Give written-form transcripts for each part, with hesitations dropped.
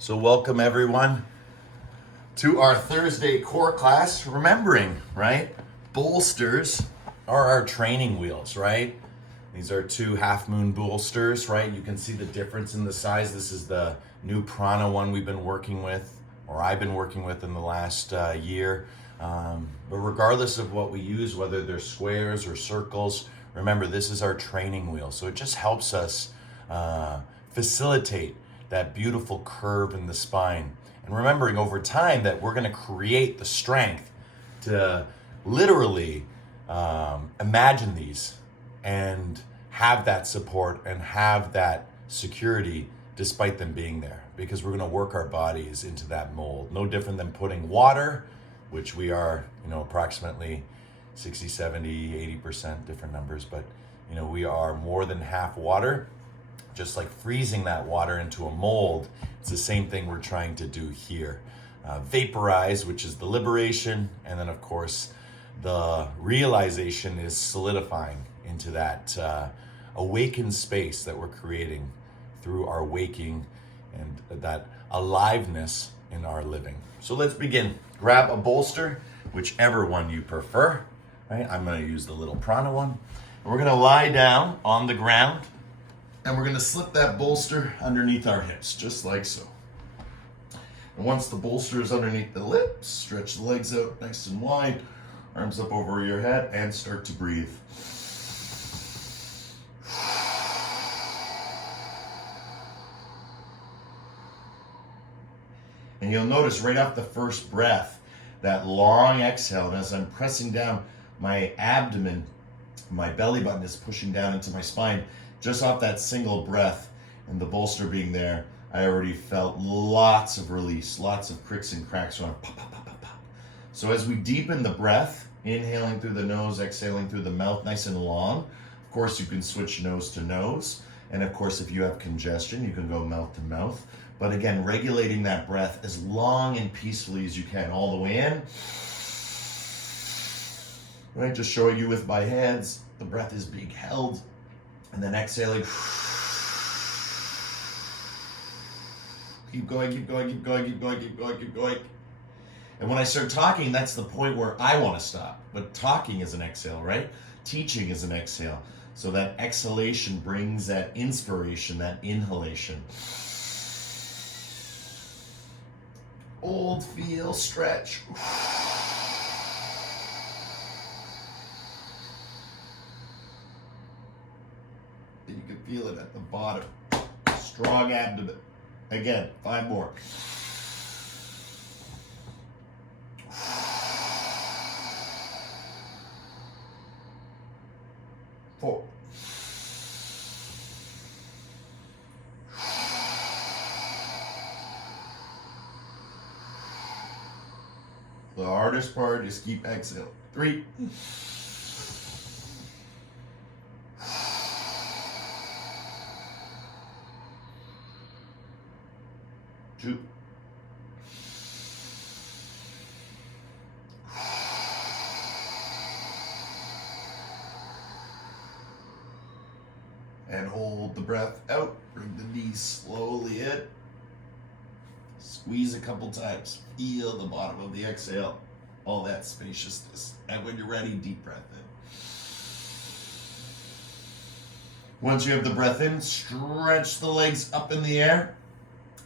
So welcome everyone to our Thursday core class. Remembering, right? Bolsters are our training wheels, right? These are two half moon bolsters, right? You can see the difference in the size. This is the new Prana one we've been working with, or I've been working with in the last year. But regardless of what we use, whether they're squares or circles, remember this is our training wheel. So it just helps us facilitate that beautiful curve in the spine. And remembering over time that we're going to create the strength to literally imagine these and have that support and have that security despite them being there, because we're going to work our bodies into that mold. No different than putting water, which we are, approximately 60, 70, 80%, different numbers, but we are more than half water. Just like freezing that water into a mold, it's the same thing we're trying to do here. Vaporize, which is the liberation, and then of course the realization is solidifying into that awakened space that we're creating through our waking and that aliveness in our living. So let's begin. Grab a bolster, whichever one you prefer. Right? I'm going to use the little Prana one. And we're going to lie down on the ground. And we're going to slip that bolster underneath our hips, just like so. And once the bolster is underneath the lips, stretch the legs out nice and wide, arms up over your head, and start to breathe. And you'll notice right off the first breath, that long exhale, and as I'm pressing down my abdomen, my belly button is pushing down into my spine. Just off that single breath and the bolster being there, I already felt lots of release, lots of cricks and cracks going pop, pop, pop, pop, pop. So as we deepen the breath, inhaling through the nose, exhaling through the mouth, nice and long. Of course, you can switch nose to nose. And of course, if you have congestion, you can go mouth to mouth. But again, regulating that breath as long and peacefully as you can, all the way in. Right, just showing you with my hands, the breath is being held. And then exhaling. Keep going, keep going, keep going, keep going, keep going, keep going. And when I start talking, that's the point where I want to stop. But talking is an exhale, right? Teaching is an exhale. So that exhalation brings that inspiration, that inhalation. Hold, feel, stretch. You can feel it at the bottom. Strong abdomen. Again, 5 more. 4. The hardest part is keep exhaling. 3. 2. And hold the breath out. Bring the knees slowly in. Squeeze a couple times. Feel the bottom of the exhale. All that spaciousness. And when you're ready, deep breath in. Once you have the breath in, stretch the legs up in the air.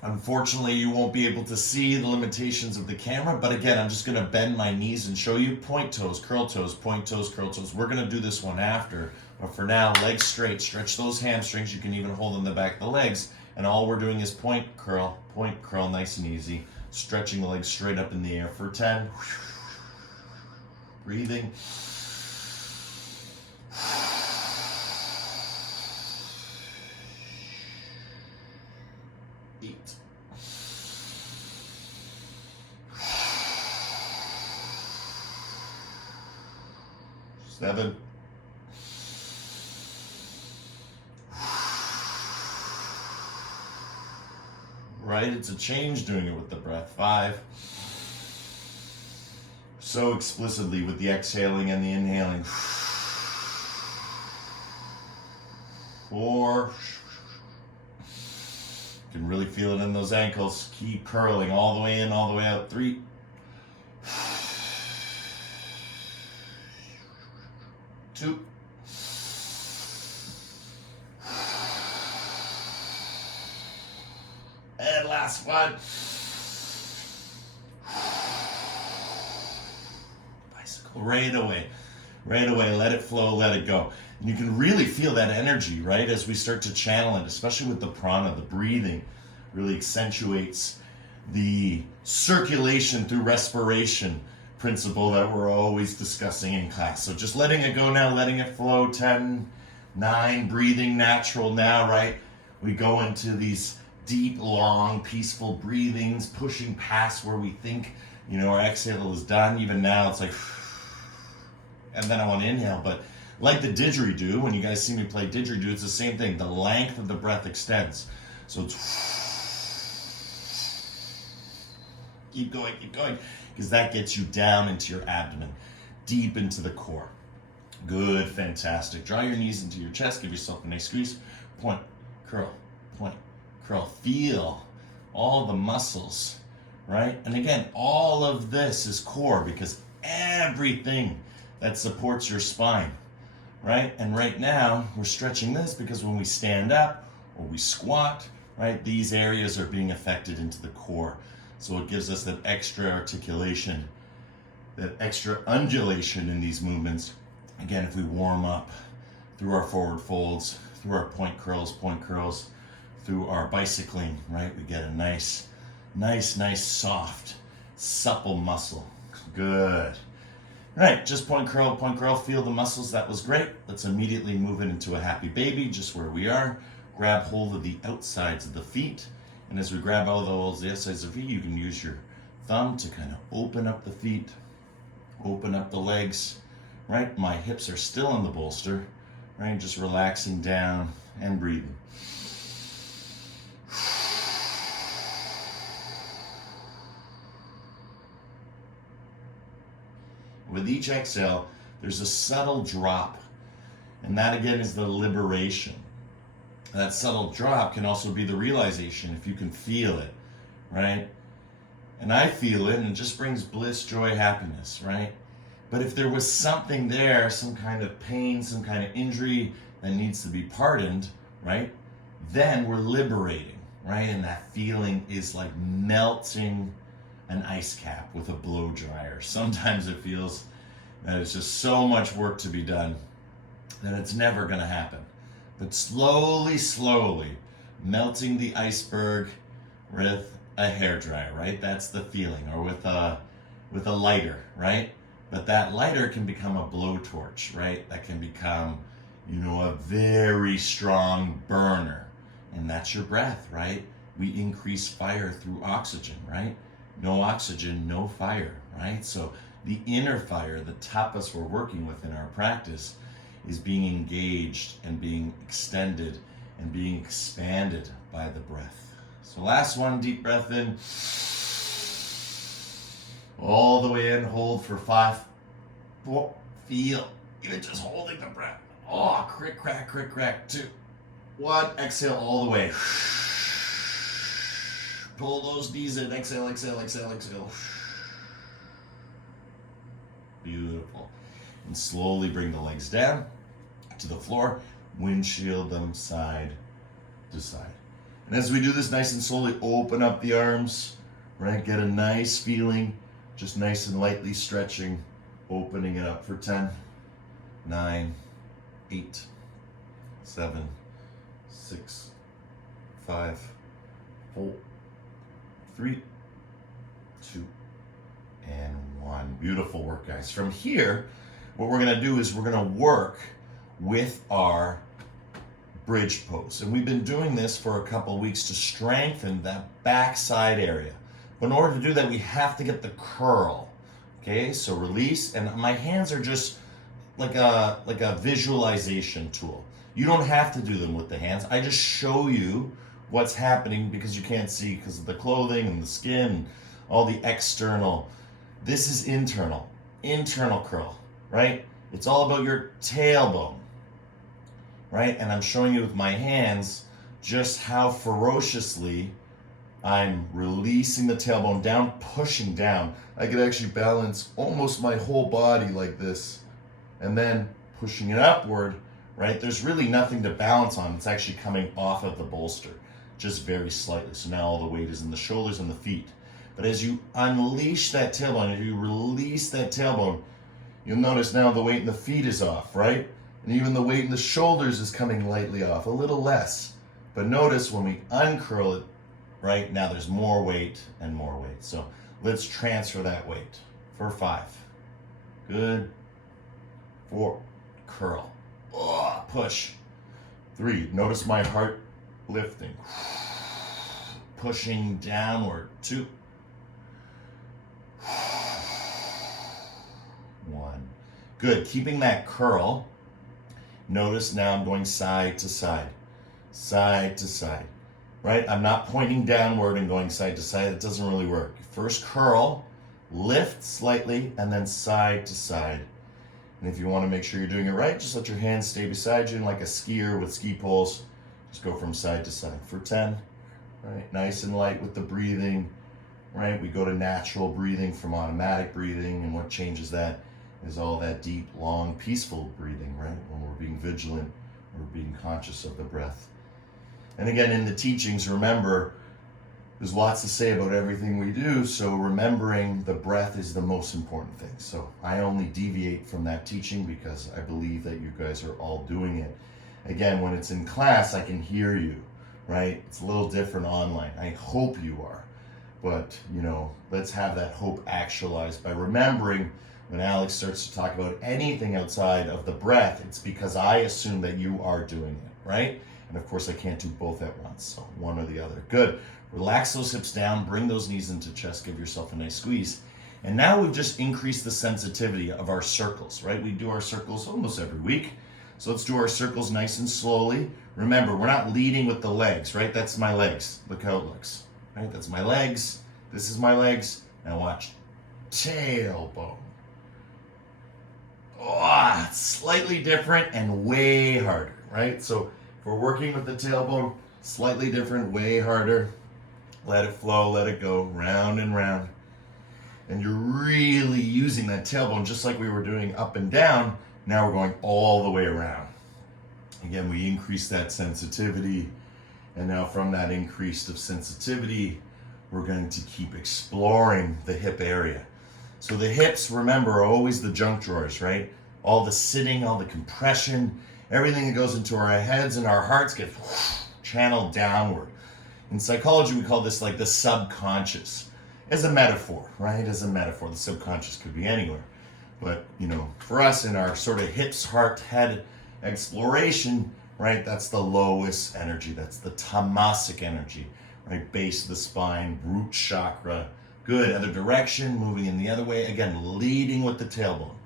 Unfortunately, you won't be able to see the limitations of the camera, but again, I'm just going to bend my knees and show you point toes, curl toes, point toes, curl toes. We're going to do this one after, but for now, legs straight. Stretch those hamstrings. You can even hold in the back of the legs, and all we're doing is point, curl, nice and easy. Stretching the legs straight up in the air for 10. Breathing. 8. 7. 8. Right? It's a change doing it with the breath. 5. So explicitly with the exhaling and the inhaling. 4. You can really feel it in those ankles. Keep curling all the way in, all the way out. 3. Two. And last one. Bicycle right away. Right away, let it flow, let it go. And you can really feel that energy, right? As we start to channel it, especially with the prana, the breathing really accentuates the circulation through respiration principle that we're always discussing in class. So just letting it go now, letting it flow. 10, 9, breathing natural now, right? We go into these deep, long, peaceful breathings, pushing past where we think, our exhale is done. Even now, it's like, and then I want to inhale, but like the didgeridoo, when you guys see me play didgeridoo, it's the same thing. The length of the breath extends. So it's keep going, because that gets you down into your abdomen, deep into the core. Good, fantastic. Draw your knees into your chest, give yourself a nice squeeze. Point, curl, feel all the muscles, right? And again, all of this is core, because everything that supports your spine, right? And right now, we're stretching this because when we stand up or we squat, right, these areas are being affected into the core. So it gives us that extra articulation, that extra undulation in these movements. Again, if we warm up through our forward folds, through our point curls, through our bicycling, right, we get a nice, soft, supple muscle. Good. Right, just point curl, feel the muscles. That was great. Let's immediately move it into a happy baby, just where we are. Grab hold of the outsides of the feet. And as we grab all the outsides of the feet, you can use your thumb to kind of open up the feet, open up the legs, right? My hips are still in the bolster, right? Just relaxing down and breathing. With each exhale, there's a subtle drop. And that again is the liberation. That subtle drop can also be the realization, if you can feel it, right? And I feel it, and it just brings bliss, joy, happiness, right? But if there was something there, some kind of pain, some kind of injury that needs to be pardoned, right? Then we're liberating, right? And that feeling is like melting an ice cap with a blow dryer. Sometimes it feels that it's just so much work to be done that it's never going to happen. But slowly melting the iceberg with a hairdryer, right? That's the feeling. Or with a lighter, right? But that lighter can become a blowtorch, right? That can become, a very strong burner. And that's your breath, right? We increase fire through oxygen, right? No oxygen, no fire, right? So the inner fire, the tapas we're working with in our practice, is being engaged and being extended and being expanded by the breath. So last one, deep breath in. All the way in, hold for 5, 4, feel, even just holding the breath. Oh, crick, crack, 2, 1, exhale all the way. Pull those knees in, exhale. Beautiful. And slowly bring the legs down to the floor, windshield them side to side. And as we do this nice and slowly, open up the arms, right? Get a nice feeling, just nice and lightly stretching, opening it up for 10, 9, 8, 7, 6, 5, 4, 3, 2, and 1. Beautiful work, guys. From here, what we're going to do is we're going to work with our bridge pose. And we've been doing this for a couple of weeks to strengthen that backside area. But in order to do that, we have to get the curl. Okay, so release. And my hands are just like a visualization tool. You don't have to do them with the hands. I just show you what's happening because you can't see because of the clothing and the skin and all the external. This is internal curl, right? It's all about your tailbone, right? And I'm showing you with my hands just how ferociously I'm releasing the tailbone down, pushing down. I could actually balance almost my whole body like this, and then pushing it upward, right? There's really nothing to balance on. It's actually coming off of the bolster, just very slightly. So now all the weight is in the shoulders and the feet. But as you unleash that tailbone, as you release that tailbone, you'll notice now the weight in the feet is off, right? And even the weight in the shoulders is coming lightly off, a little less. But notice when we uncurl it, right, now there's more weight and more weight. So let's transfer that weight for 5. Good. 4, curl. Oh, push. 3, notice my heart lifting. Pushing downward. 2. 1. Good. Keeping that curl. Notice now I'm going side to side. Side to side. Right? I'm not pointing downward and going side to side. It doesn't really work. First curl, lift slightly, and then side to side. And if you want to make sure you're doing it right, just let your hands stay beside you, and like a skier with ski poles, just go from side to side for 10. Right? Nice and light with the breathing. Right? We go to natural breathing from automatic breathing, and what changes that is all that deep, long, peaceful breathing, right? When we're being vigilant, we're being conscious of the breath. And again, in the teachings, remember, there's lots to say about everything we do, so remembering the breath is the most important thing. So I only deviate from that teaching because I believe that you guys are all doing it. Again, when it's in class, I can hear you, right? It's a little different online. I hope you are. But, let's have that hope actualized by remembering when Alex starts to talk about anything outside of the breath, it's because I assume that you are doing it, right? And of course, I can't do both at once, so one or the other. Good. Relax those hips down, bring those knees into chest, give yourself a nice squeeze. And now we've just increased the sensitivity of our circles, right? We do our circles almost every week. So let's do our circles nice and slowly. Remember, we're not leading with the legs, right? That's my legs. Look how it looks, right? That's my legs. This is my legs. Now watch. Tailbone. Oh, it's slightly different and way harder, right? So if we're working with the tailbone, slightly different, way harder. Let it flow, let it go, round and round. And you're really using that tailbone just like we were doing up and down. Now we're going all the way around. Again, we increase that sensitivity. And now from that increase of sensitivity, we're going to keep exploring the hip area. So the hips, remember, are always the junk drawers, right? All the sitting, all the compression, everything that goes into our heads and our hearts gets channeled downward. In psychology, we call this like the subconscious, as a metaphor, right? As a metaphor. The subconscious could be anywhere. But, for us in our sort of hips, heart, head exploration, right? That's the lowest energy. That's the tamasic energy, right? Base of the spine, root chakra. Good. Other direction, moving in the other way. Again, leading with the tailbone.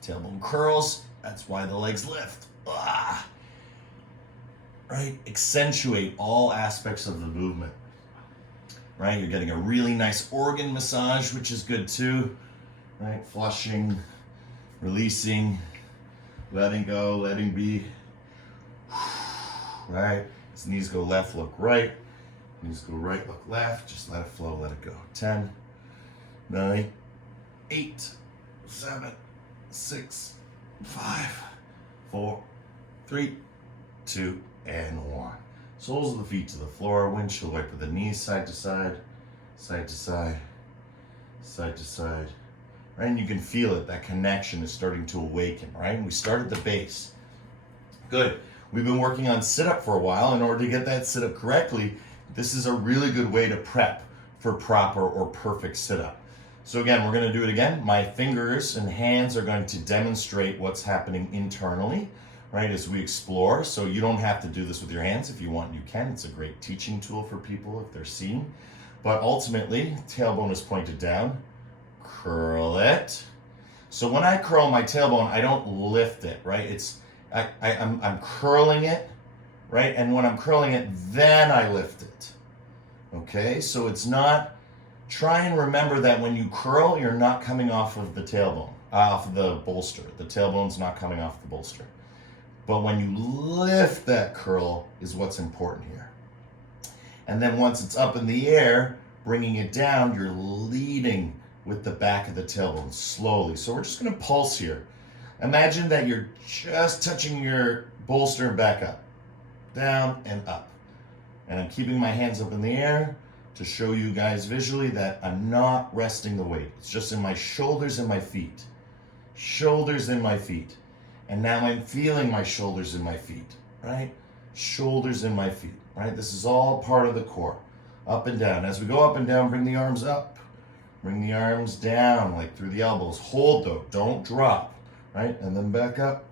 Tailbone curls. That's why the legs lift. Ah. Right? Accentuate all aspects of the movement. Right? You're getting a really nice organ massage, which is good too. Right? Flushing, releasing, letting go, letting be. Right? His knees go left, look right. Knees go right, look left. Just let it flow, let it go. 10, 9, 8, 7, 6, 5, 4, 3, 2, and 1. Soles of the feet to the floor. Windshield wiper the knees side to side, side to side, side to side. Right? And you can feel it. That connection is starting to awaken, right? And we start at the base. Good. We've been working on sit-up for a while. In order to get that sit-up correctly, this is a really good way to prep for proper or perfect sit-up. So again, we're going to do it again. My fingers and hands are going to demonstrate what's happening internally, right, as we explore. So you don't have to do this with your hands. If you want, you can. It's a great teaching tool for people if they're seeing. But ultimately, tailbone is pointed down. Curl it. So when I curl my tailbone, I don't lift it, right? I'm curling it, right? And when I'm curling it, then I lift it. Okay? So it's not, try and remember that when you curl, you're not coming off of the tailbone, off of the bolster. The tailbone's not coming off the bolster. But when you lift that curl is what's important here. And then once it's up in the air, bringing it down, you're leading with the back of the tailbone slowly. So we're just gonna pulse here. Imagine that you're just touching your bolster and back up, down and up. And I'm keeping my hands up in the air to show you guys visually that I'm not resting the weight. It's just in my shoulders and my feet. Shoulders and my feet. And now I'm feeling my shoulders and my feet, right? Shoulders and my feet, right? This is all part of the core. Up and down. As we go up and down, bring the arms up. Bring the arms down, like through the elbows. Hold though, don't drop, right? And then back up,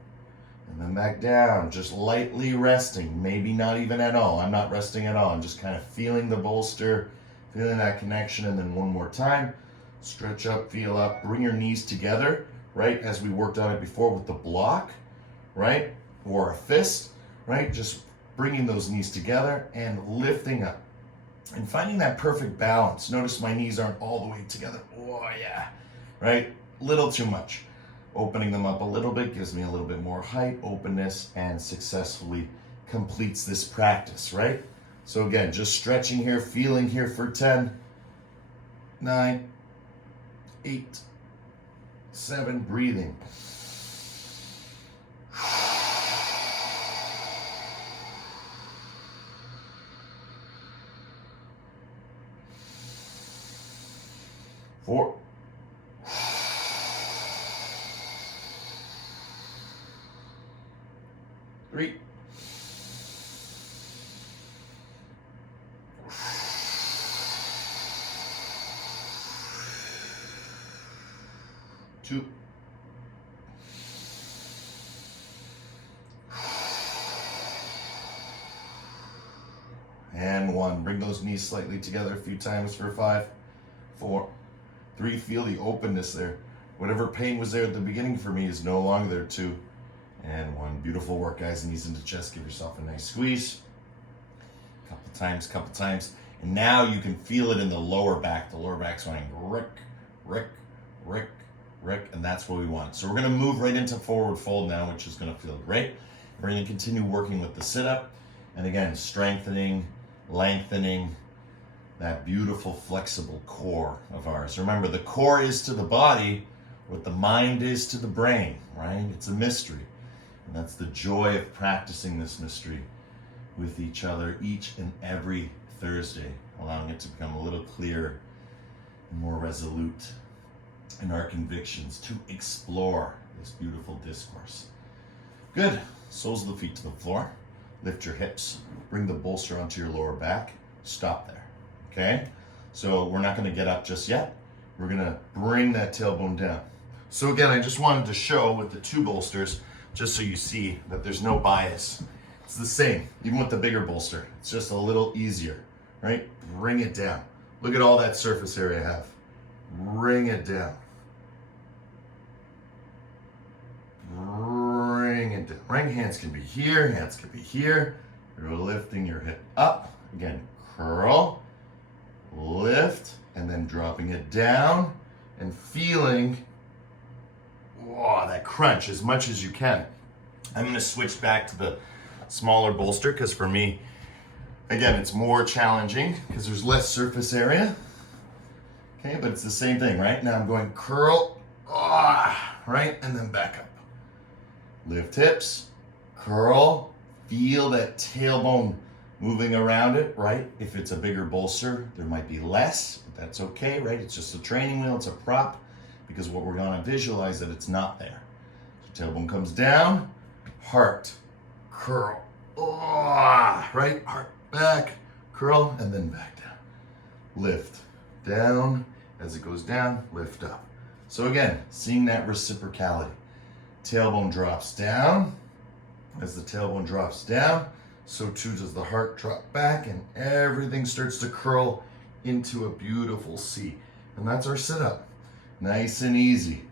and then back down. Just lightly resting, maybe not even at all. I'm not resting at all. I'm just kind of feeling the bolster, feeling that connection, and then one more time. Stretch up, feel up, bring your knees together, right? As we worked on it before with the block, right? Or a fist, right? Just bringing those knees together and lifting up. And finding that perfect balance. Notice my knees aren't all the way together. Oh yeah, right? Little too much. Opening them up a little bit gives me a little bit more height, openness, and successfully completes this practice, right? So again, just stretching here, feeling here for 10, 9, 8, 7, breathing. 4, 3, 2, and 1. Bring those knees slightly together a few times for 5, 4, 3. Feel the openness there. Whatever pain was there at the beginning for me is no longer there. 2 and 1. Beautiful work, guys. Knees into chest. Give yourself a nice squeeze. Couple times. And now you can feel it in the lower back. The lower back's going rick, rick, rick, rick, and that's what we want. So we're gonna move right into forward fold now, which is gonna feel great. We're gonna continue working with the sit-up. And again, strengthening, lengthening that beautiful flexible core of ours. Remember, the core is to the body what the mind is to the brain, right? It's a mystery. And that's the joy of practicing this mystery with each other each and every Thursday, allowing it to become a little clearer and more resolute in our convictions to explore this beautiful discourse. Good. Soles of the feet to the floor. Lift your hips. Bring the bolster onto your lower back. Stop there. Okay? So we're not going to get up just yet. We're going to bring that tailbone down. So again, I just wanted to show with the 2 bolsters, just so you see that there's no bias. It's the same, even with the bigger bolster. It's just a little easier, right? Bring it down. Look at all that surface area I have. Bring it down. Bring it down. Right hands can be here, hands can be here. You're lifting your hip up. Again, curl, lift, and then dropping it down and feeling that crunch as much as you can. I'm going to switch back to the smaller bolster because for me, again, it's more challenging because there's less surface area. Okay, but it's the same thing, right? Now I'm going curl, right? And then back up. Lift hips, curl, feel that tailbone moving around it, right? If it's a bigger bolster, there might be less, but that's okay, right? It's just a training wheel, it's a prop, because what we're gonna visualize that it's not there. So tailbone comes down, heart, curl, right? Heart back, curl, and then back down. Lift, down, as it goes down, lift up. So again, seeing that reciprocality. Tailbone drops down. As the tailbone drops down, so too does the heart drop back, and everything starts to curl into a beautiful C. And that's our sit-up. Nice and easy.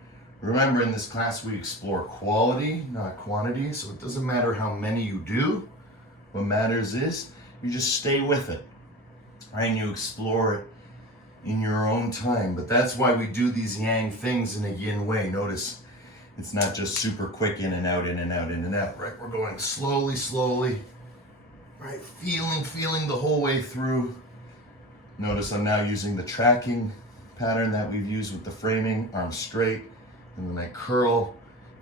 Remember, in this class we explore quality, not quantity, so it doesn't matter how many you do. What matters is you just stay with it, right? And you explore it in your own time. But that's why we do these yang things in a yin way. Notice it's not just super quick in and out, in and out, in and out, right? We're going slowly, slowly, right? Feeling the whole way through. Notice I'm now using the tracking pattern that we've used with the framing, arms straight, and then I curl.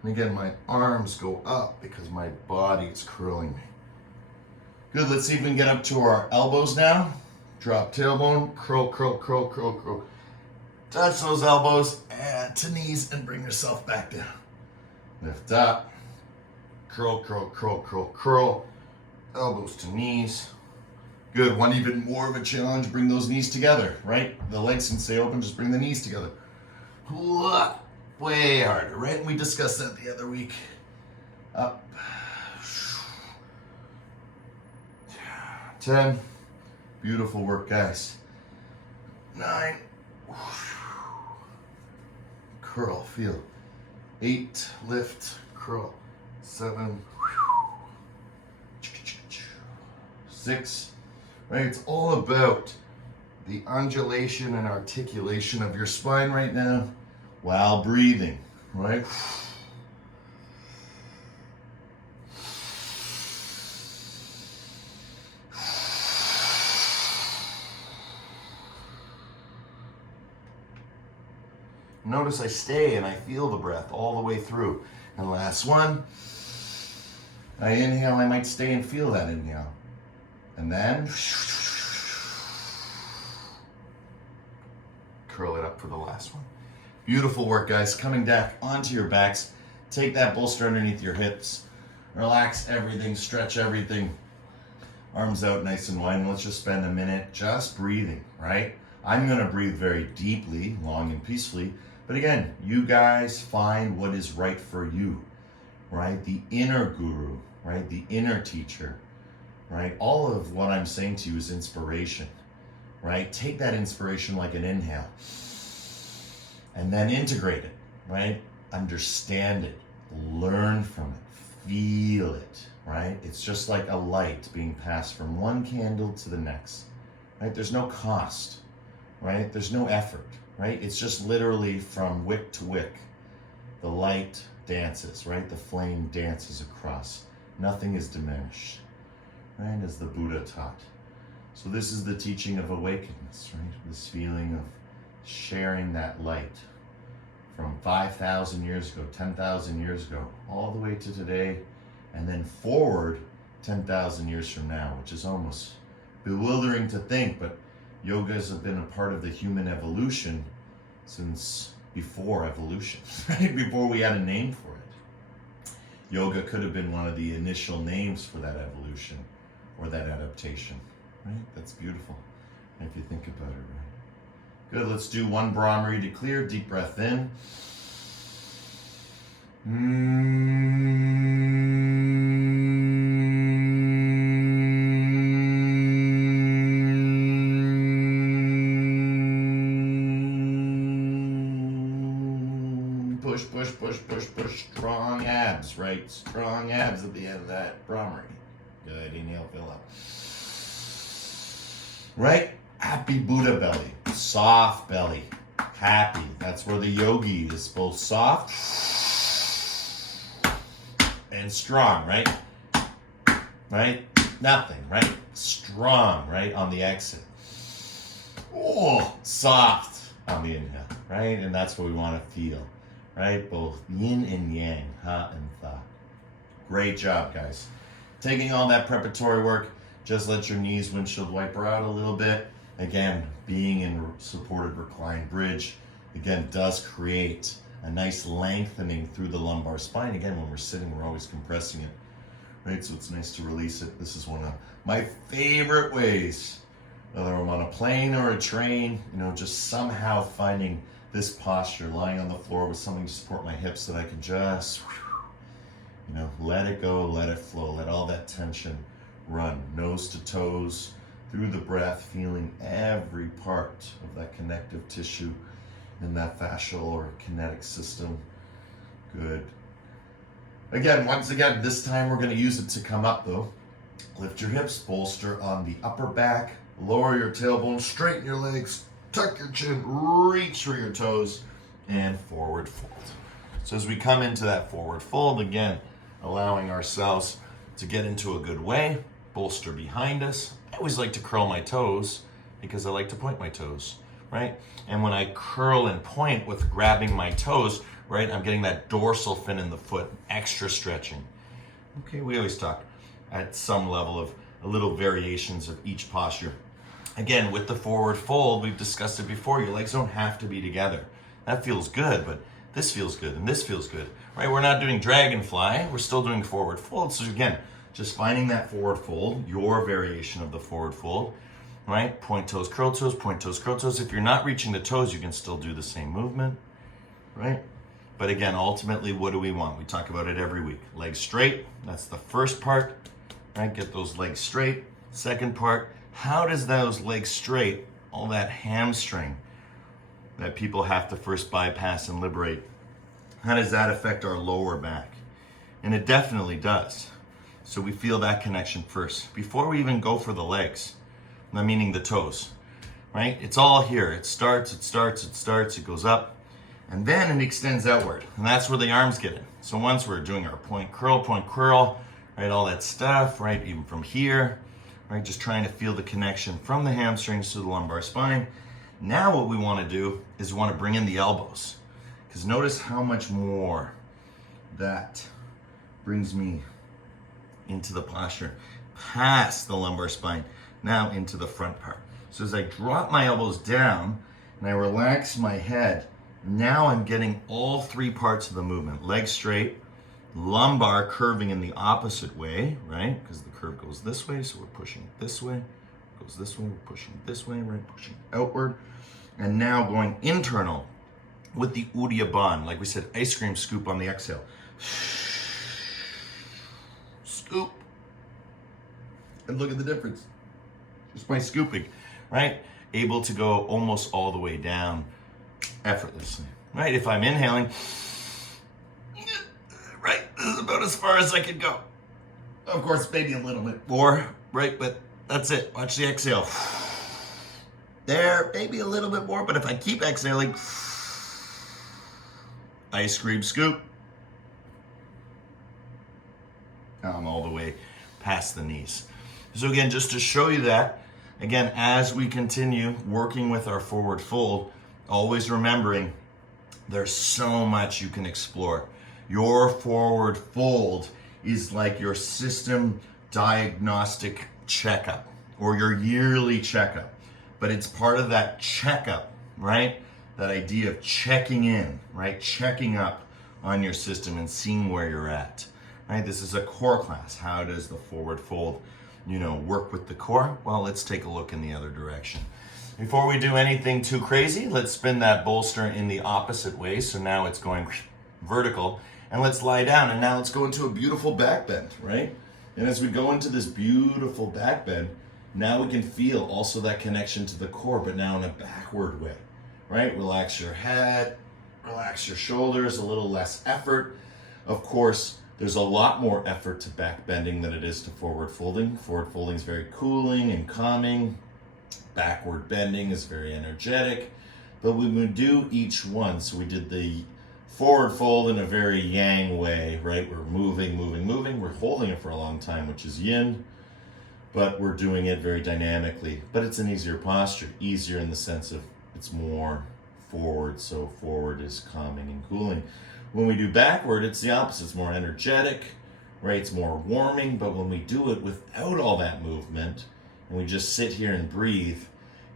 And again, my arms go up because my body is curling me. Good, let's see if we can get up to our elbows now. Drop tailbone, curl, curl, curl, curl, curl. Touch those elbows and to knees and bring yourself back down. Lift up, curl, curl, curl, curl, curl. Elbows to knees. Good, one even more of a challenge, bring those knees together, right? The legs can stay open, just bring the knees together. Way harder, right? We discussed that the other week. Up. 10. Beautiful work, guys. 9. Curl, feel. 8, lift, curl. 7. 6. Right, it's all about the undulation and articulation of your spine right now while breathing, right? Notice I stay and I feel the breath all the way through. And last one, I inhale, I might stay and feel that inhale. And then curl it up for the last one. Beautiful work, guys. Coming back onto your backs. Take that bolster underneath your hips. Relax everything, stretch everything. Arms out nice and wide. And let's just spend a minute just breathing, right? I'm going to breathe very deeply, long and peacefully. But again, you guys find what is right for you, right? The inner guru, right? The inner teacher, right? All of what I'm saying to you is inspiration, right? Take that inspiration like an inhale and then integrate it, right? Understand it, learn from it, feel it, right? It's just like a light being passed from one candle to the next, right? There's no cost, right? There's no effort, right? It's just literally from wick to wick. The light dances, right? The flame dances across. Nothing is diminished, right? As the Buddha taught. So this is the teaching of awakeness, right? This feeling of sharing that light from 5,000 years ago, 10,000 years ago, all the way to today, and then forward 10,000 years from now, which is almost bewildering to think, but yogas have been a part of the human evolution since before evolution, right? Before we had a name for it. Yoga could have been one of the initial names for that evolution or that adaptation, right? That's beautiful if you think about it, right? Good, let's do one Brahmari to clear. Deep breath in. Push, push, push, push, push. Strong abs, right? Strong abs at the end of that Brahmari. Good, inhale, fill up. Right? Happy Buddha belly. Soft belly. Happy. That's where the yogi is both soft and strong, right? Right? Nothing, right? Strong, right? On the exit. Oh, soft on the inhale, right? And that's what we want to feel, right? Both yin and yang, ha and tha. Great job, guys. Taking all that preparatory work, just let your knees windshield wiper out a little bit. Again, being in supported reclined bridge, again, does create a nice lengthening through the lumbar spine. Again, when we're sitting, we're always compressing it, right? So it's nice to release it. This is one of my favorite ways, whether I'm on a plane or a train, just somehow finding this posture, lying on the floor with something to support my hips that I can just, let it go, let it flow, let all that tension run, nose to toes, through the breath, feeling every part of that connective tissue in that fascial or kinetic system. Good. Again, once again, this time we're going to use it to come up though. Lift your hips, bolster on the upper back, lower your tailbone, straighten your legs, tuck your chin, reach for your toes, and forward fold. So as we come into that forward fold, again, allowing ourselves to get into a good way, bolster behind us. I always like to curl my toes because I like to point my toes, right? And when I curl and point with grabbing my toes, right, I'm getting that dorsal fin in the foot, extra stretching. Okay, we always talk at some level of a little variations of each posture. Again, with the forward fold, we've discussed it before, your legs don't have to be together. That feels good, but this feels good and this feels good, right? We're not doing dragonfly, we're still doing forward fold. So again, just finding that forward fold, your variation of the forward fold, right? Point toes, curl toes, point toes, curl toes. If you're not reaching the toes, you can still do the same movement, right? But again, ultimately, what do we want? We talk about it every week. Legs straight, that's the first part, right? Get those legs straight. Second part, how does those legs straight, all that hamstring that people have to first bypass and liberate, how does that affect our lower back? And it definitely does. So we feel that connection first. Before we even go for the legs, meaning the toes, right? It's all here. It starts, it goes up, and then it extends outward. And that's where the arms get in. So once we're doing our point curl, right? All that stuff, right? Even from here, right? Just trying to feel the connection from the hamstrings to the lumbar spine. Now what we want to do is we want to bring in the elbows. Because notice how much more that brings me into the posture, past the lumbar spine, now into the front part. So as I drop my elbows down and I relax my head, now I'm getting all three parts of the movement. Legs straight, lumbar curving in the opposite way, right? Because the curve goes this way, so we're pushing it this way. It goes this way, we're pushing it this way, right? Pushing outward. And now going internal with the Uddiyana, like we said, ice cream scoop on the exhale. Scoop. And look at the difference. Just by scooping, right? Able to go almost all the way down effortlessly, right? If I'm inhaling, right, this is about as far as I could go. Of course, maybe a little bit more, right? But that's it. Watch the exhale. There, maybe a little bit more, but if I keep exhaling, ice cream scoop. I'm all the way past the knees. So again, just to show you that, again, as we continue working with our forward fold, always remembering there's so much you can explore. Your forward fold is like your system diagnostic checkup or your yearly checkup. But it's part of that checkup, right? That idea of checking in, right? Checking up on your system and seeing where you're at, right? This is a core class. How does the forward fold, work with the core? Well, let's take a look in the other direction. Before we do anything too crazy, let's spin that bolster in the opposite way. So now it's going vertical, and let's lie down. And now let's go into a beautiful back bend, right? And as we go into this beautiful back bend, now we can feel also that connection to the core, but now in a backward way, right? Relax your head, relax your shoulders, a little less effort. Of course, there's a lot more effort to back bending than it is to forward folding. Forward folding is very cooling and calming. Backward bending is very energetic, but we would do each one. So we did the forward fold in a very yang way, right? We're moving. We're holding it for a long time, which is yin. But we're doing it very dynamically. But it's an easier posture, easier in the sense of it's more forward, so forward is calming and cooling. When we do backward, it's the opposite. It's more energetic, right? It's more warming, but when we do it without all that movement, and we just sit here and breathe,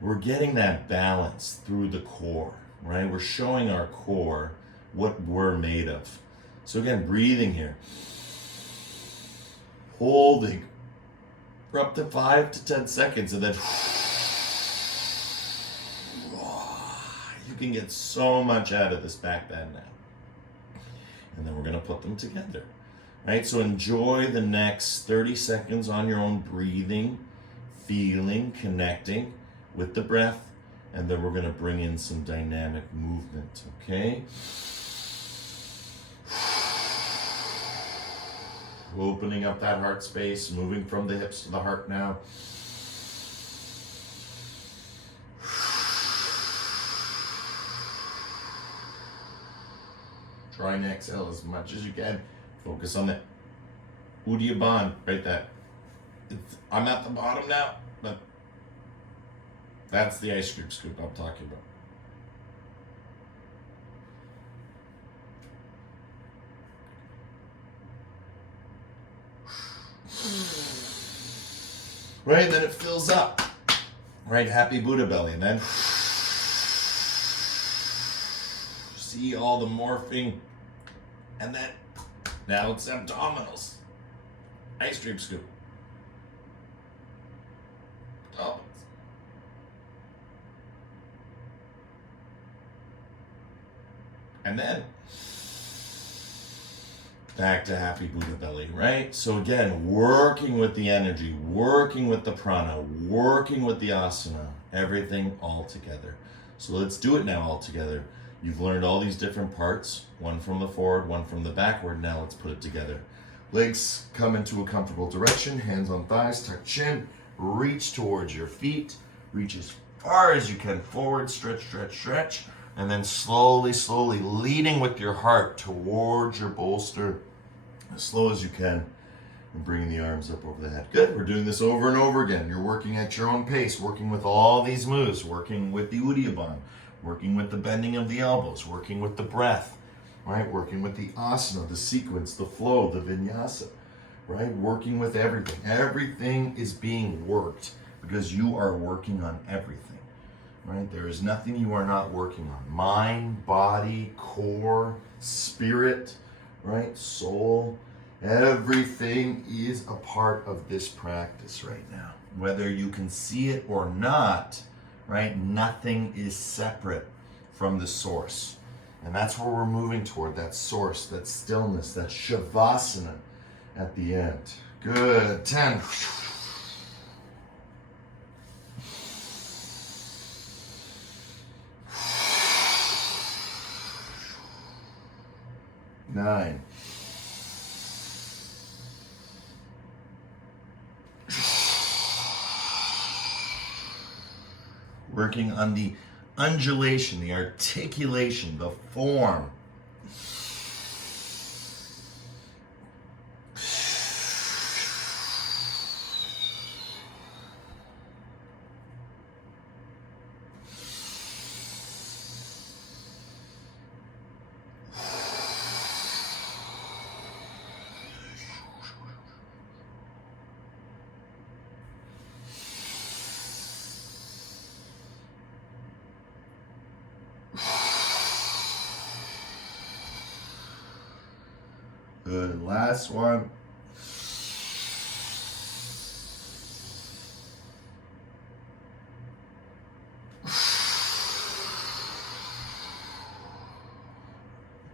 we're getting that balance through the core, right? We're showing our core what we're made of. So again, breathing here. Holding for up to 5 to 10 seconds, and then you can get so much out of this back bend now. And then we're going to put them together, right? So enjoy the next 30 seconds on your own, breathing, feeling, connecting with the breath, and then we're going to bring in some dynamic movement, okay? Opening up that heart space, moving from the hips to the heart now. Try and exhale as much as you can. Focus on that Uddiyana, right there. I'm at the bottom now, but that's the ice cream scoop I'm talking about. Right, then it fills up. Right, happy Buddha belly, and then see all the morphing, and then now it's abdominals. Ice cream scoop. Abdominals. And then back to happy Buddha belly, right? So again, working with the energy, working with the prana, working with the asana, everything all together. So let's do it now all together. You've learned all these different parts, one from the forward, one from the backward. Now let's put it together. Legs come into a comfortable direction, hands on thighs, tuck chin, reach towards your feet, reach as far as you can forward, stretch, stretch, stretch. And then slowly, slowly leading with your heart towards your bolster as slow as you can and bringing the arms up over the head. Good. We're doing this over and over again. You're working at your own pace, working with all these moves, working with the Uddiyabana, working with the bending of the elbows, working with the breath, right? Working with the asana, the sequence, the flow, the vinyasa, right? Working with everything. Everything is being worked because you are working on everything. Right? There is nothing you are not working on. Mind, body, core, spirit, right? Soul. Everything is a part of this practice right now. Whether you can see it or not, right? Nothing is separate from the source. And that's where we're moving toward, that source, that stillness, that shavasana at the end. Good. 10. 9. Working on the undulation, the articulation, the form. 'Good. Last one.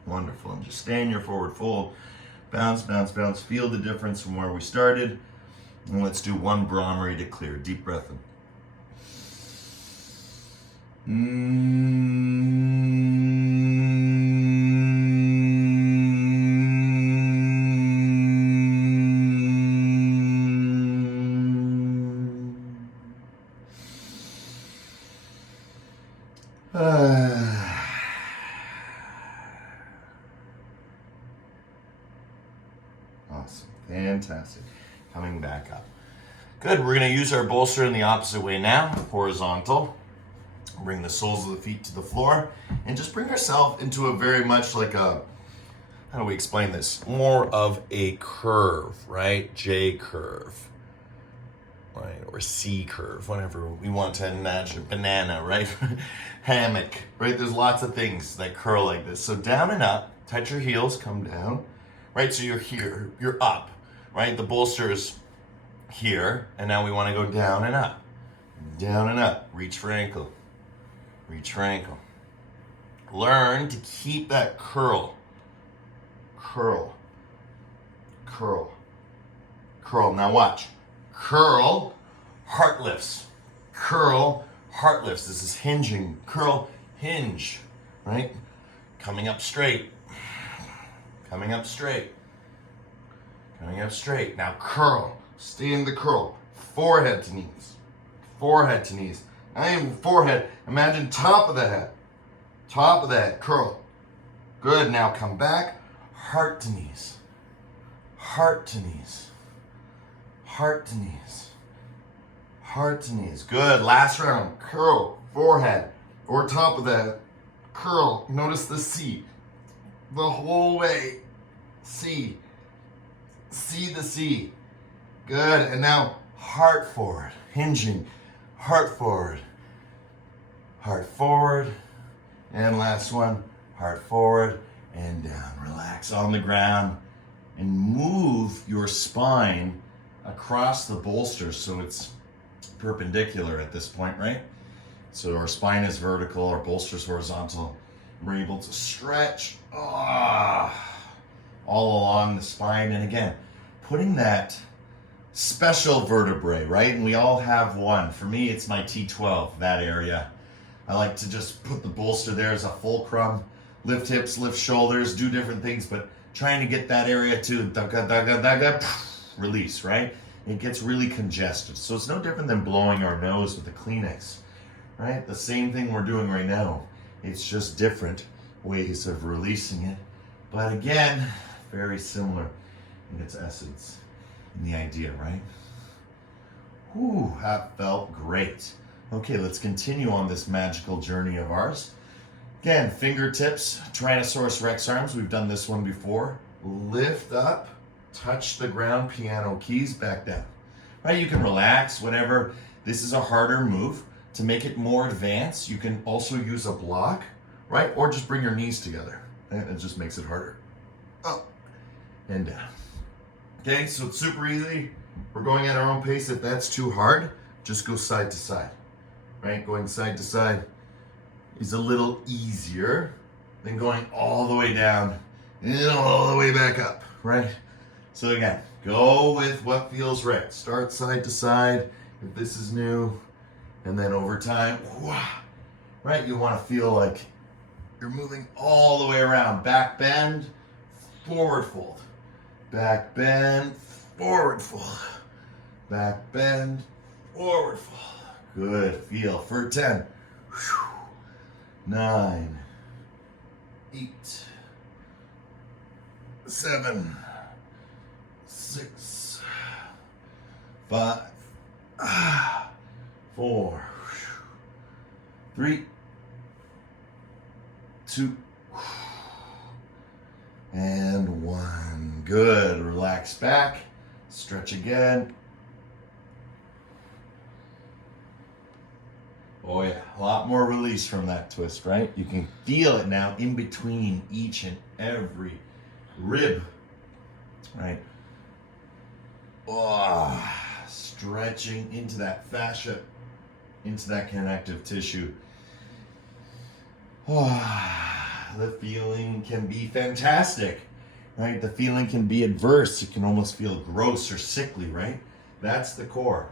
Wonderful. And just stay in your forward fold. Bounce, bounce, bounce. Feel the difference from where we started. And let's do one Brahmari to clear. Deep breath in. Awesome. Fantastic. Coming back up. Good. We're going to use our bolster in the opposite way now. Horizontal. Bring the soles of the feet to the floor. And just bring yourself into a very much like a, how do we explain this? More of a curve, right? J curve. Right? Or C curve, whatever we want to imagine. Banana, right? Hammock, right? There's lots of things that curl like this. So down and up. Touch your heels. Come down. Right? So you're here. You're up. Right? The bolster is here. And now we want to go down and up. Down and up. Reach for ankle. Reach for ankle. Learn to keep that curl. Curl. Curl. Curl. Now watch. Curl. Heart lifts. Curl. Heart lifts. This is hinging. Curl. Hinge. Right? Coming up straight. Coming up straight. Coming up straight. Now curl. Stay in the curl. Forehead to knees. Forehead to knees. Not even forehead. Imagine top of the head. Top of the head. Curl. Good. Now come back. Heart to knees. Heart to knees. heart to knees. Heart to knees. Good. Last round. Curl, forehead, or top of that. Curl. Notice the C. The whole way. C. C the C. Good. And now heart forward. Hinging. Heart forward. Heart forward. And last one. Heart forward and down. Relax on the ground and move your spine across the bolster so it's perpendicular at this point, right? So our spine is vertical, our bolster's horizontal. We're able to stretch all along the spine. And again, putting that special vertebrae, right? And we all have one. For me, it's my T12, that area. I like to just put the bolster there as a fulcrum, lift hips, lift shoulders, do different things, but trying to get that area to release, right? It gets really congested. So it's no different than blowing our nose with a Kleenex, right? The same thing we're doing right now. It's just different ways of releasing it. But again, very similar in its essence, in the idea, right? Whew, that felt great. Okay, let's continue on this magical journey of ours. Again, fingertips, Tyrannosaurus Rex arms. We've done this one before. Lift up, touch the ground, piano keys, back down. Right, you can relax, whatever. This is a harder move. To make it more advanced, you can also use a block, right? Or just bring your knees together. And it just makes it harder. Up and down. Okay, so it's super easy. We're going at our own pace. If that's too hard, just go side to side, right? Going side to side is a little easier than going all the way down and all the way back up, right? So again, go with what feels right. Start side to side if this is new, and then over time, right? You want to feel like you're moving all the way around. Back bend, forward fold. Back bend, forward fold. Back bend, forward fold. Good. Feel for 10. 9, 8, 7, 6, 5, 4, 3, 2, and 1. Good. Relax back. Stretch again. Oh yeah, a lot more release from that twist, right? You can feel it now in between each and every rib, right? Oh, stretching into that fascia, into that connective tissue. Oh, the feeling can be fantastic, right? The feeling can be adverse. It can almost feel gross or sickly, right? That's the core.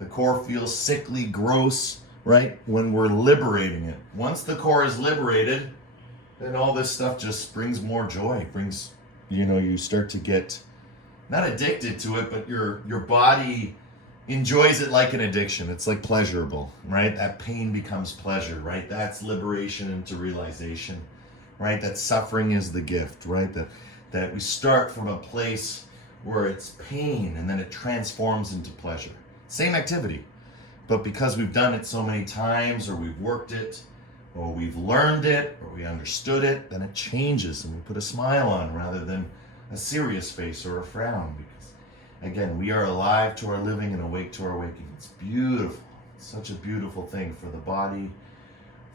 The core feels sickly, gross, right? When we're liberating it. Once the core is liberated, then all this stuff just brings more joy. Brings, you start to get not addicted to it, but your body enjoys it like an addiction. It's like pleasurable, right? That pain becomes pleasure, right? That's liberation into realization, right? That suffering is the gift, right? That we start from a place where it's pain and then it transforms into pleasure. Same activity. But because we've done it so many times, or we've worked it, or we've learned it, or we understood it, then it changes and we put a smile on rather than a serious face or a frown. Because, again, we are alive to our living and awake to our waking. It's beautiful. It's such a beautiful thing for the body,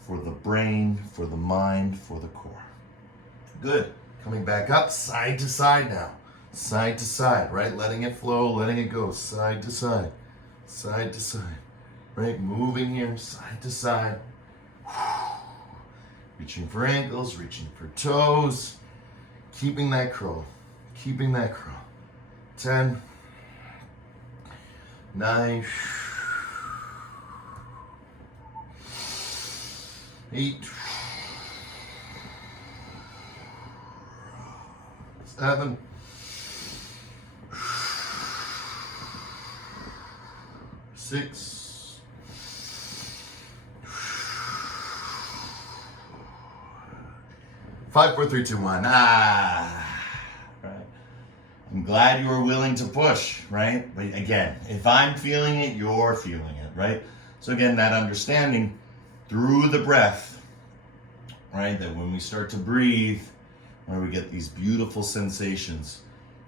for the brain, for the mind, for the core. Good. Coming back up, side to side now. Side to side, right? Letting it flow, letting it go. Side to side. Side to side. Right, moving here, side to side. Reaching for ankles, reaching for toes. Keeping that curl, keeping that curl. 10, 9, 8, 7, 6, 5, 4, 3, 2, 1. Right. glad you were willing to push, right? But again, if I'm feeling it, you're feeling it, right? So again, that understanding through the breath, right? That when we start to breathe, right, we get these beautiful sensations.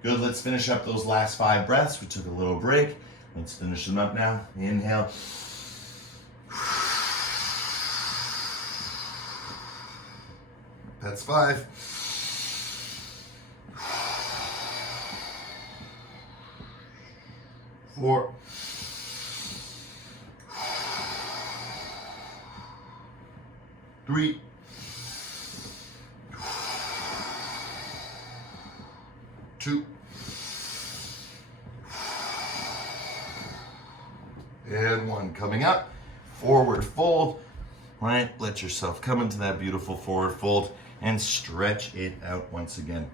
Good, let's finish up those last 5 breaths. We took a little break. Let's finish them up now. Inhale. That's 5. 4. 3. 2. And 1. Coming up, forward fold, right? Let yourself come into that beautiful forward fold and stretch it out once again.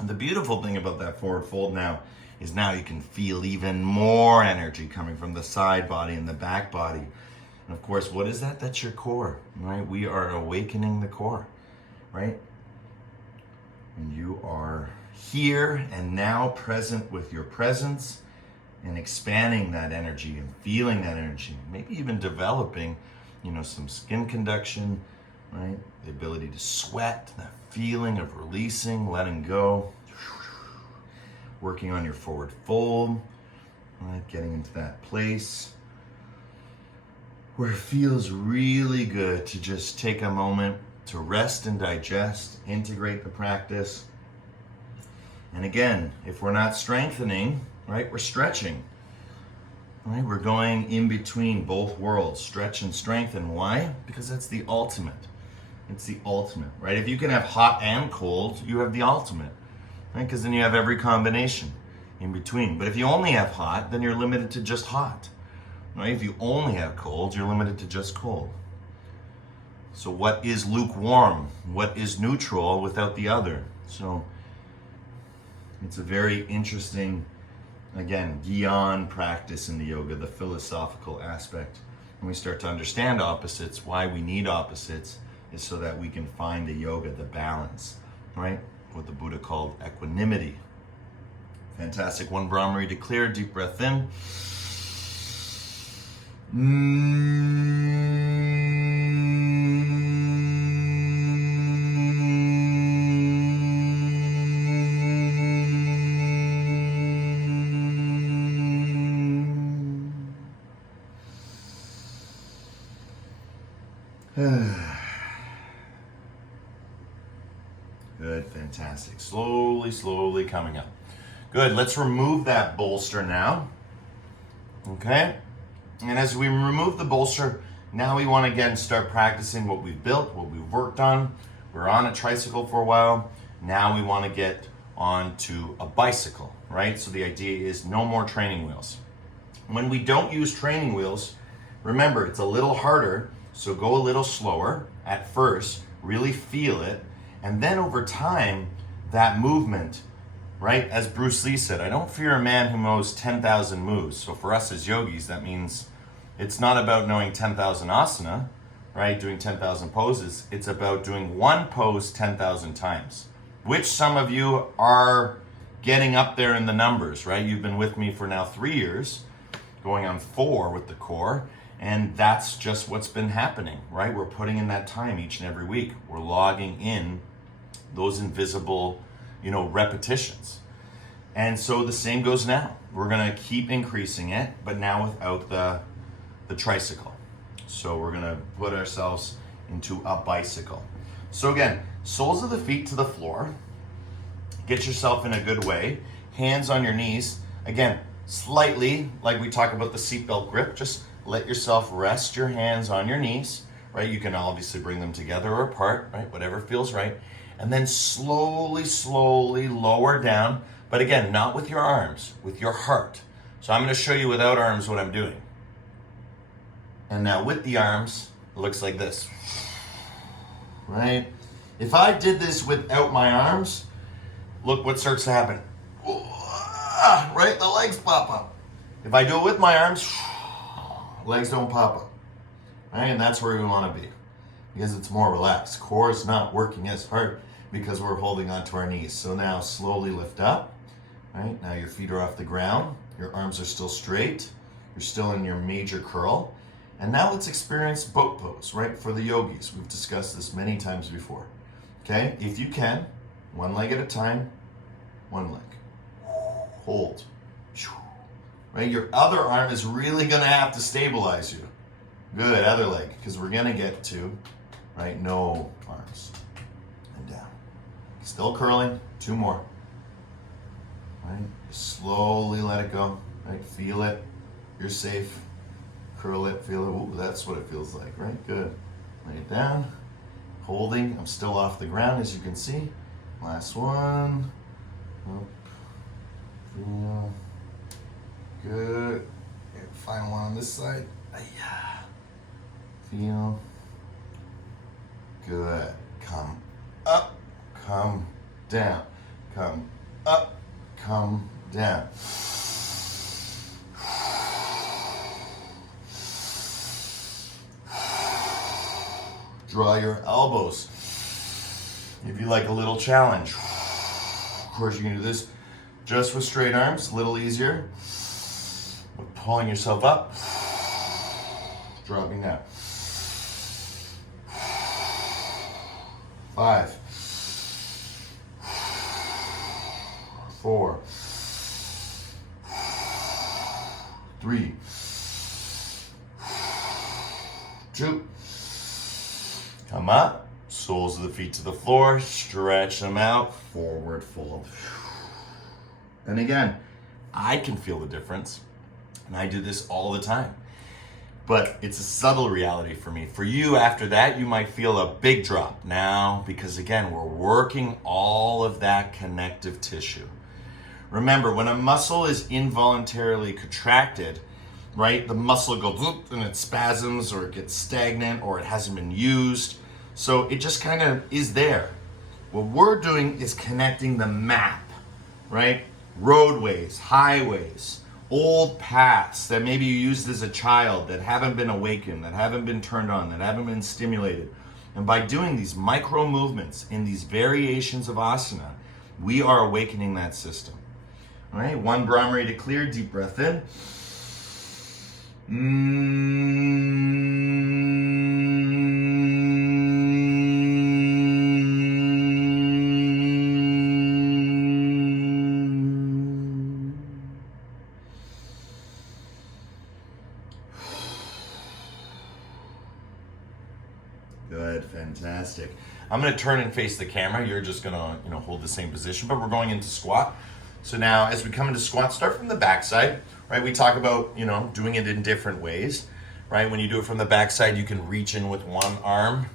And the beautiful thing about that forward fold now is now you can feel even more energy coming from the side body and the back body. And of course, what is that? That's your core, right? We are awakening the core, right? And you are here and now present with your presence and expanding that energy and feeling that energy, maybe even developing, some skin conduction, right? The ability to sweat, that feeling of releasing, letting go, working on your forward fold, right? Getting into that place where it feels really good to just take a moment to rest and digest, integrate the practice. And again, if we're not strengthening, right, we're stretching. Right? We're going in between both worlds, stretch and strengthen. Why? Because that's the ultimate. It's the ultimate, right? If you can have hot and cold, you have the ultimate, right? Because then you have every combination in between. But if you only have hot, then you're limited to just hot, right? If you only have cold, you're limited to just cold. So what is lukewarm? What is neutral without the other? So it's a very interesting, again, gyan practice in the yoga, the philosophical aspect. When we start to understand opposites, why we need opposites is so that we can find the yoga, the balance, right? What the Buddha called equanimity. Fantastic. 1 Brahmari to clear. Deep breath in. Good, fantastic. Slowly coming up. Good, let's remove that bolster now. Okay? And as we remove the bolster, now we want to again start practicing what we've built, what we've worked on. We're on a tricycle for a while. Now we want to get onto a bicycle, right? So the idea is no more training wheels. When we don't use training wheels, remember, it's a little harder, so go a little slower at first, really feel it, and then over time, that movement, right? As Bruce Lee said, I don't fear a man who knows 10,000 moves. So for us as yogis, that means it's not about knowing 10,000 asana, right? Doing 10,000 poses. It's about doing one pose 10,000 times, which some of you are getting up there in the numbers, right? You've been with me for now 3 years, going on 4 with the core. And that's just what's been happening, right? We're putting in that time each and every week. We're logging in those invisible, repetitions. And so the same goes now. We're gonna keep increasing it, but now without the tricycle. So we're gonna put ourselves into a bicycle. So again, soles of the feet to the floor. Get yourself in a good way. Hands on your knees. Again, slightly, like we talk about the seatbelt grip, just let yourself rest your hands on your knees, right? You can obviously bring them together or apart, right? Whatever feels right. And then slowly lower down. But again, not with your arms, with your heart. So I'm going to show you without arms what I'm doing. And now with the arms, it looks like this, right? If I did this without my arms, look what starts to happen. Right? The legs pop up. If I do it with my arms, legs don't pop up, right? And that's where we want to be because it's more relaxed. Core is not working as hard because we're holding onto our knees. So now slowly lift up, right? Now your feet are off the ground, your arms are still straight, you're still in your major curl. And now let's experience boat pose, right? For the yogis, we've discussed this many times before. Okay, if you can, one leg at a time, one leg. Hold. Right, your other arm is really gonna have to stabilize you. Good, other leg, because we're gonna get to, right, no arms. And down. Still curling, 2 more. Right, slowly let it go, right, feel it, you're safe. Curl it, feel it, ooh, that's what it feels like, right, good. Lay it down, holding, I'm still off the ground as you can see. Last one, up, feel, good. And final one on this side, feel, good. Come up, come down, come up, come down. Draw your elbows. If you like a little challenge. Of course, you can do this just with straight arms, a little easier. But pulling yourself up, dropping down. 5, 4, 3, 2. Come up, soles of the feet to the floor, stretch them out, forward fold. And again, I can feel the difference, and I do this all the time. But it's a subtle reality for me. For you, after that, you might feel a big drop now, because again, we're working all of that connective tissue. Remember, when a muscle is involuntarily contracted, right, the muscle goes whoop, and it spasms, or it gets stagnant, or it hasn't been used. So it just kind of is there. What we're doing is connecting the map, right? Roadways, highways, old paths that maybe you used as a child that haven't been awakened, that haven't been turned on, that haven't been stimulated. And by doing these micro movements in these variations of asana, we are awakening that system. All right, 1 Brahmari to clear, deep breath in. Good, fantastic. I'm gonna turn and face the camera. You're just gonna, hold the same position, but we're going into squat. So now, as we come into squat, start from the backside, right? We talk about, doing it in different ways, right? When you do it from the backside, you can reach in with one arm,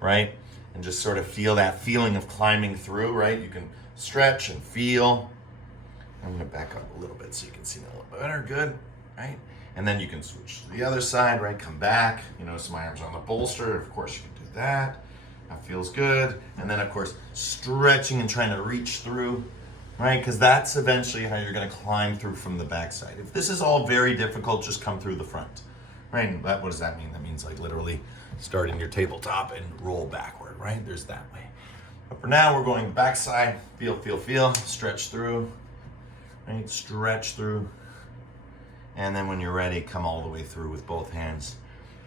right? And just sort of feel that feeling of climbing through, right? You can stretch and feel. I'm gonna back up a little bit so you can see me a little better, good, right? And then you can switch to the other side, right? Come back, so my arms are on the bolster. Of course, you can do that. That feels good. And then, of course, stretching and trying to reach through, right? Because that's eventually how you're gonna climb through from the backside. If this is all very difficult, just come through the front, right? And what does that mean? That means like literally starting your tabletop and roll backward, right? There's that way. But for now, we're going backside. Feel, stretch through, right? Stretch through. And then when you're ready, come all the way through with both hands.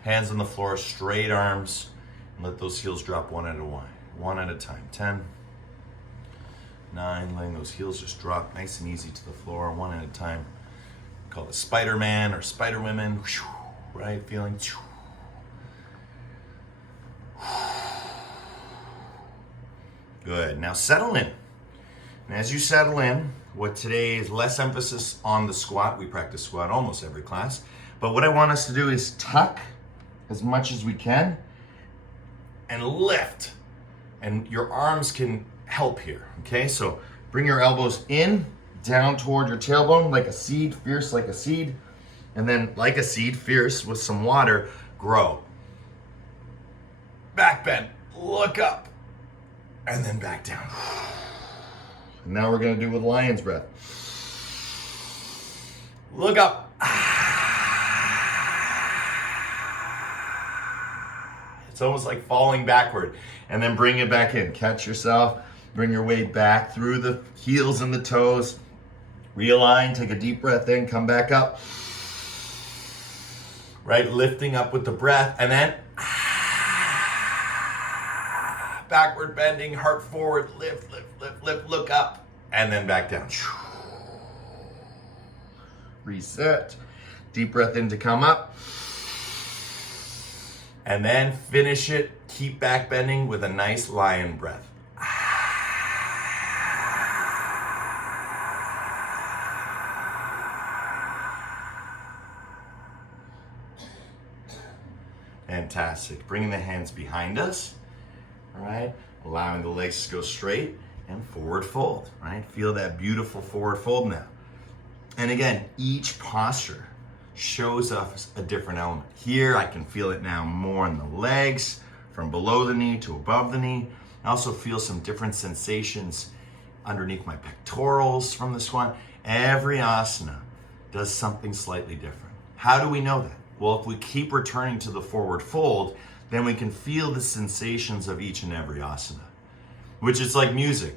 Hands on the floor, straight arms, and let those heels drop one at a time. 10, 9, letting those heels just drop nice and easy to the floor, one at a time. Call it Spider-Man or Spider-Women, right? Feeling. Good, now settle in. And as you settle in, what today is less emphasis on the squat. We practice squat almost every class. But what I want us to do is tuck as much as we can and lift. And your arms can help here, okay? So bring your elbows in, down toward your tailbone like a seed, fierce like a seed. And then like a seed, fierce with some water, grow. Back bend, look up, and then back down. And now we're gonna do with lion's breath. Look up. It's almost like falling backward. And then bring it back in. Catch yourself. Bring your weight back through the heels and the toes. Realign, take a deep breath in, come back up. Right, lifting up with the breath, and then backward bending, heart forward, lift, lift, lift, lift, look up, and then back down. Reset. Deep breath in to come up. And then finish it. Keep back bending with a nice lion breath. Fantastic. Bringing the hands behind us. All right. Allowing the legs to go straight and forward fold. Right. Feel that beautiful forward fold now. And again, each posture shows us a different element. Here, I can feel it now more in the legs, from below the knee to above the knee. I also feel some different sensations underneath my pectorals from this one. Every asana does something slightly different. How do we know that? Well, if we keep returning to the forward fold, then we can feel the sensations of each and every asana, which is like music,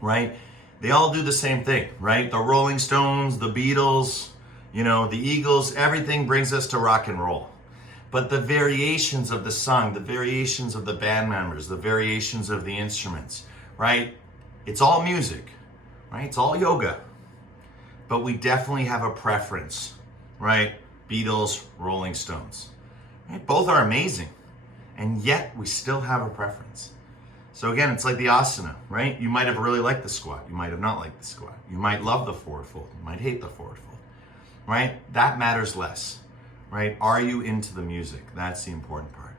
right? They all do the same thing, right? The Rolling Stones, the Beatles, the Eagles, everything brings us to rock and roll. But the variations of the song, the variations of the band members, the variations of the instruments, right? It's all music, right? It's all yoga. But we definitely have a preference, right? Beatles, Rolling Stones. Right? Both are amazing. And yet we still have a preference. So again, it's like the asana, right? You might have really liked the squat. You might have not liked the squat. You might love the forward fold. You might hate the forward fold, right? That matters less, right? Are you into the music? That's the important part,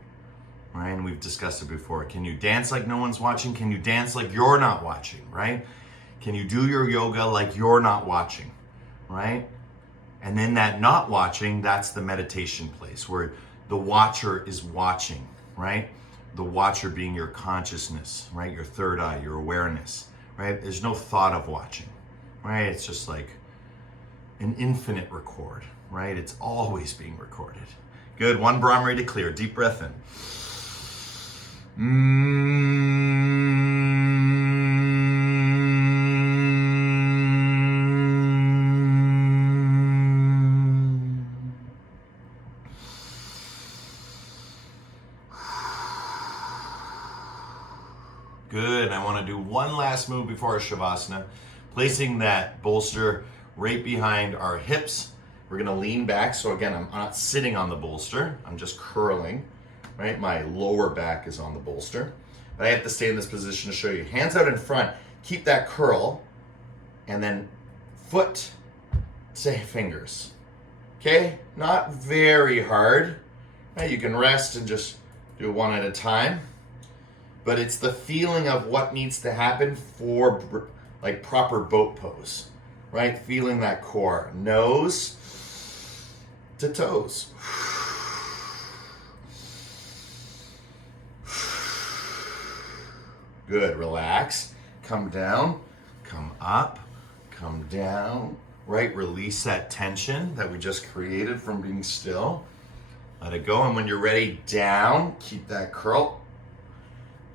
right? And we've discussed it before. Can you dance like no one's watching? Can you dance like you're not watching, right? Can you do your yoga like you're not watching, right? And then that not watching, that's the meditation place where the watcher is watching, right? The watcher being your consciousness, right? Your third eye, your awareness, right? There's no thought of watching, right? It's just like an infinite record, right? It's always being recorded. Good, one Brahmari to clear. Deep breath in. Good, I want to do one last move before our Shavasana. Placing that bolster right behind our hips. We're gonna lean back. So again, I'm not sitting on the bolster. I'm just curling, right? My lower back is on the bolster. But I have to stay in this position to show you. Hands out in front, keep that curl, and then foot to fingers. Okay, not very hard. Right? You can rest and just do one at a time. But it's the feeling of what needs to happen for like proper boat pose, right? Feeling that core, nose to toes. Good, relax. Come down, come up, come down, right? Release that tension that we just created from being still. Let it go, and when you're ready, down, keep that curl.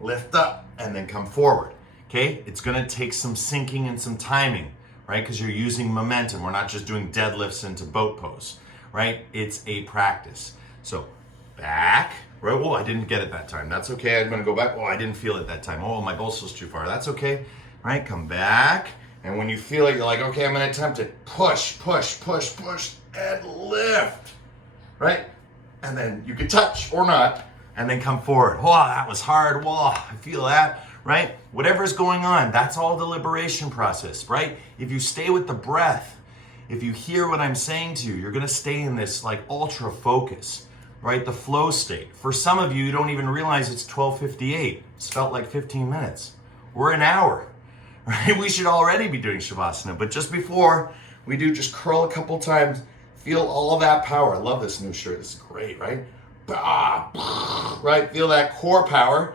Lift up and then come forward, okay? It's gonna take some syncing and some timing, right? Because you're using momentum. We're not just doing deadlifts into boat pose, right? It's a practice. So back, right? Oh, I didn't get it that time. That's okay, I'm gonna go back. Oh, I didn't feel it that time. Oh, my bolster's too far. That's okay, right? Come back. And when you feel it, you're like, okay, I'm gonna attempt it. Push, push, push, push, and lift, right? And then you can touch or not, and then come forward. Oh, that was hard. Whoa, I feel that, right? Whatever's going on, that's all the liberation process, right? If you stay with the breath, if you hear what I'm saying to you, you're gonna stay in this like ultra focus, right? The flow state. For some of you, you don't even realize it's 12:58. It's felt like 15 minutes. We're an hour, right? We should already be doing Shavasana, but just before we do, just curl a couple times, feel all that power. I love this new shirt, it's great, right? Right, feel that core power.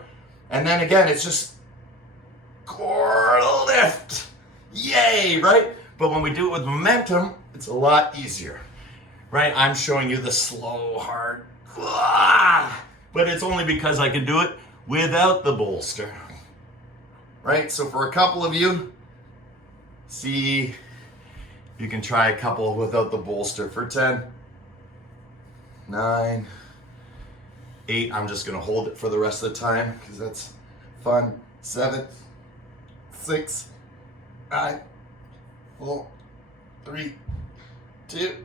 And then again, it's just core lift. Yay, right? But when we do it with momentum, it's a lot easier, right? I'm showing you the slow, hard, but it's only because I can do it without the bolster, right? So for a couple of you, see, You can try a couple without the bolster for 10, 9, 8. I'm just gonna hold it for the rest of the time because that's fun. 7, 6, 5, 4, 3, 2,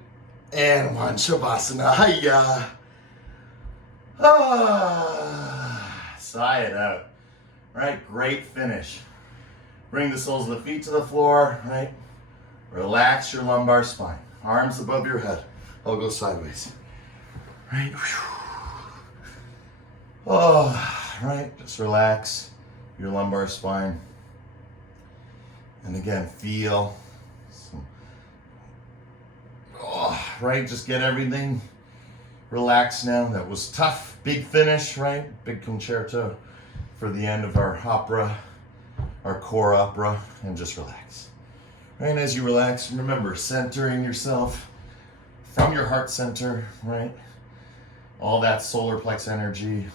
and 1. Shavasana. Hiya. Sigh it out. Right, great finish. Bring the soles of the feet to the floor, right? Relax your lumbar spine. Arms above your head. I'll go sideways. Right? Oh, right, just relax your lumbar spine. And again, feel some, right, just get everything relaxed now. That was tough, big finish, right? Big concerto for the end of our opera, our core opera, and just relax. Right, and as you relax, remember centering yourself from your heart center, right? All that solar plex energy,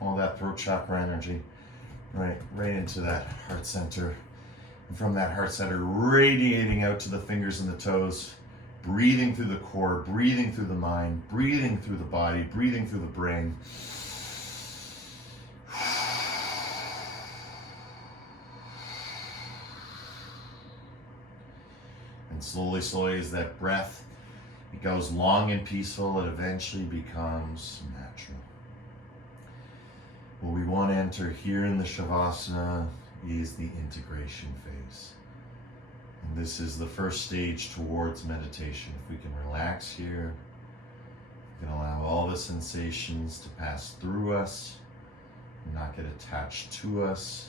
all that throat chakra energy, right into that heart center. And from that heart center, radiating out to the fingers and the toes, breathing through the core, breathing through the mind, breathing through the body, breathing through the brain. And slowly, slowly, as that breath, it goes long and peaceful, it eventually becomes natural. What we want to enter here in the Shavasana is the integration phase. And this is the first stage towards meditation. If we can relax here, we can allow all the sensations to pass through us, and not get attached to us.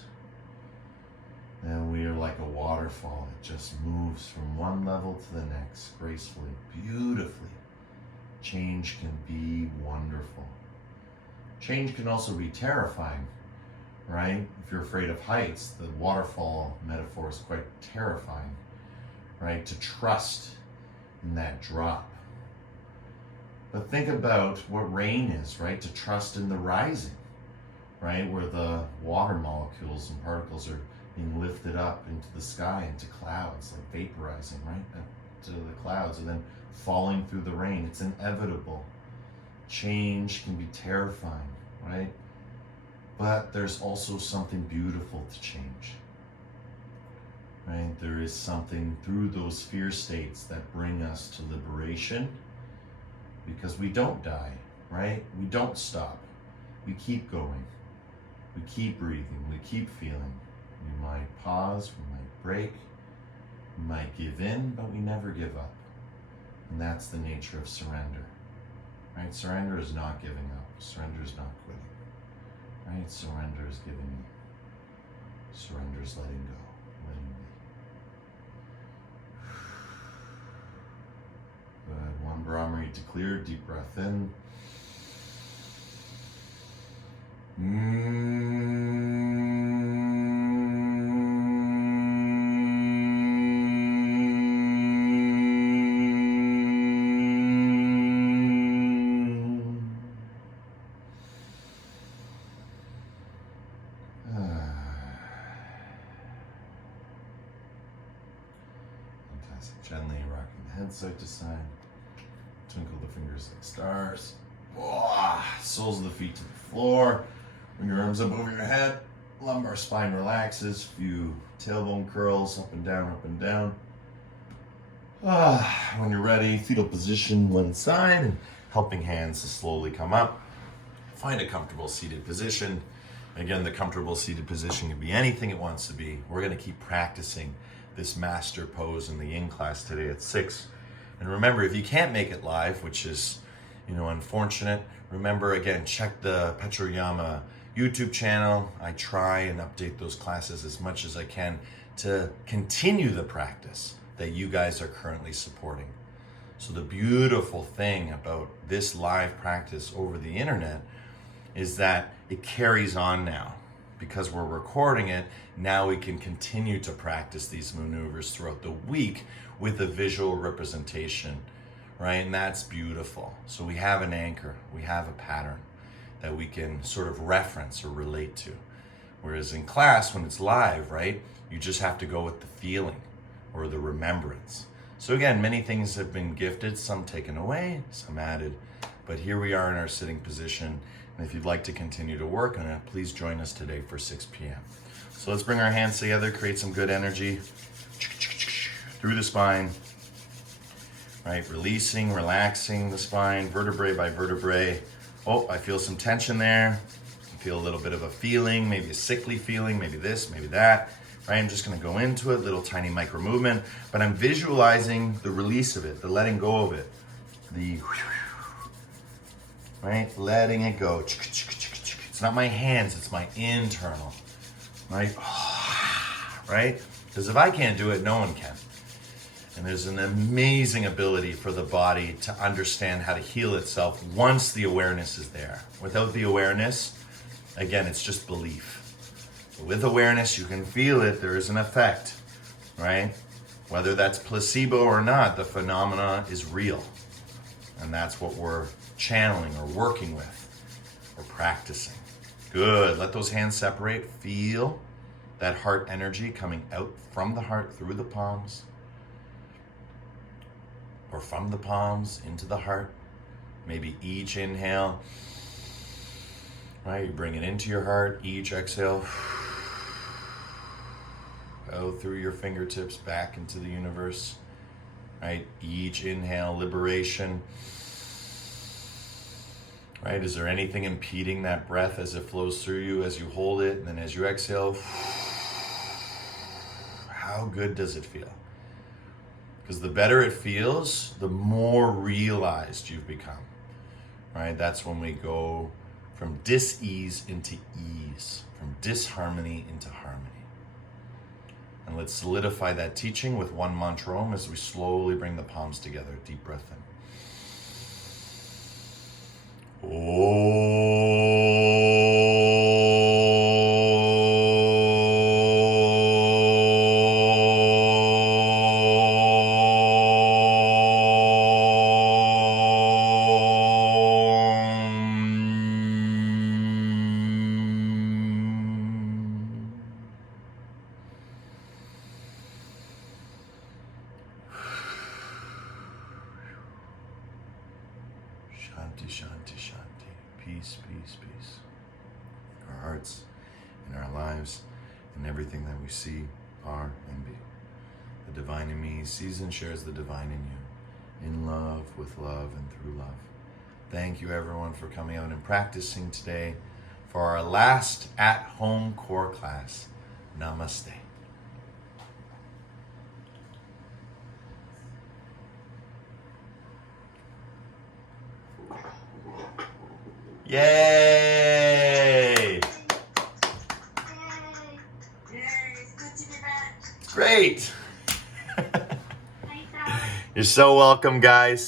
And we are like a waterfall. It just moves from one level to the next, gracefully, beautifully. Change can be wonderful. Change can also be terrifying, right? If you're afraid of heights, the waterfall metaphor is quite terrifying, right? To trust in that drop. But think about what rain is, right? To trust in the rising, right? Where the water molecules and particles are being lifted up into the sky, into clouds, like vaporizing, right? Up to the clouds and then falling through the rain. It's inevitable. Change can be terrifying, right? But there's also something beautiful to change, right? There is something through those fear states that bring us to liberation, because we don't die, right? We don't stop. We keep going. We keep breathing. We keep feeling. We might pause, we might break, we might give in, but we never give up. And that's the nature of surrender, right? Surrender is not giving up. Surrender is not quitting, right? Surrender is giving in. Surrender is letting go, letting be. Good. One Brahmari to clear. Deep breath in. Gently rocking the head side to side. Twinkle the fingers like stars. Soles of the feet to the floor. Bring your arms up over your head. Lumbar spine relaxes. Few tailbone curls up and down, up and down. When you're ready, fetal position one side and helping hands to slowly come up. Find a comfortable seated position. Again, the comfortable seated position can be anything it wants to be. We're going to keep practicing this master pose in the yin class today at 6. And remember, if you can't make it live, which is, unfortunate, remember again, check the Petroyama YouTube channel. I try and update those classes as much as I can to continue the practice that you guys are currently supporting. So the beautiful thing about this live practice over the internet is that it carries on now. Because we're recording it, now we can continue to practice these maneuvers throughout the week with a visual representation, right? And that's beautiful. So we have an anchor, we have a pattern that we can sort of reference or relate to. Whereas in class, when it's live, right, you just have to go with the feeling or the remembrance. So again, many things have been gifted, some taken away, some added. But here we are in our sitting position. And if you'd like to continue to work on it, please join us today for 6 p.m. So let's bring our hands together, create some good energy through the spine. Right, releasing, relaxing the spine, vertebrae by vertebrae. Oh, I feel some tension there. I feel a little bit of a feeling, maybe a sickly feeling, maybe this, maybe that. Right, I'm just gonna go into it, little tiny micro movement, but I'm visualizing the release of it, the letting go of it. Right, letting it go. It's not my hands, it's my internal. Right, right? Because if I can't do it, no one can. And there's an amazing ability for the body to understand how to heal itself once the awareness is there. Without the awareness, again, it's just belief. With awareness, you can feel it. There is an effect, right? Whether that's placebo or not, the phenomena is real. And that's what we're channeling or working with or practicing. Good. Let those hands separate. Feel that heart energy coming out from the heart through the palms, or from the palms into the heart. Maybe each inhale, right? You bring it into your heart. Each exhale, out through your fingertips back into the universe, right? Each inhale, liberation, right? Is there anything impeding that breath as it flows through you, as you hold it? And then as you exhale, how good does it feel? Because the better it feels, the more realized you've become, right? That's when we go from dis-ease into ease, from disharmony into harmony. And let's solidify that teaching with one mantra om as we slowly bring the palms together. Deep breath in. Shanti, shanti, shanti. Peace, peace, peace. In our hearts, in our lives, in everything that we see, are, and be. The divine in me sees and shares the divine in you. In love, with love, and through love. Thank you everyone for coming out and practicing today for our last at-home core class. Namaste. Yay! Yay! It's good to be back. Great! You're so welcome, guys.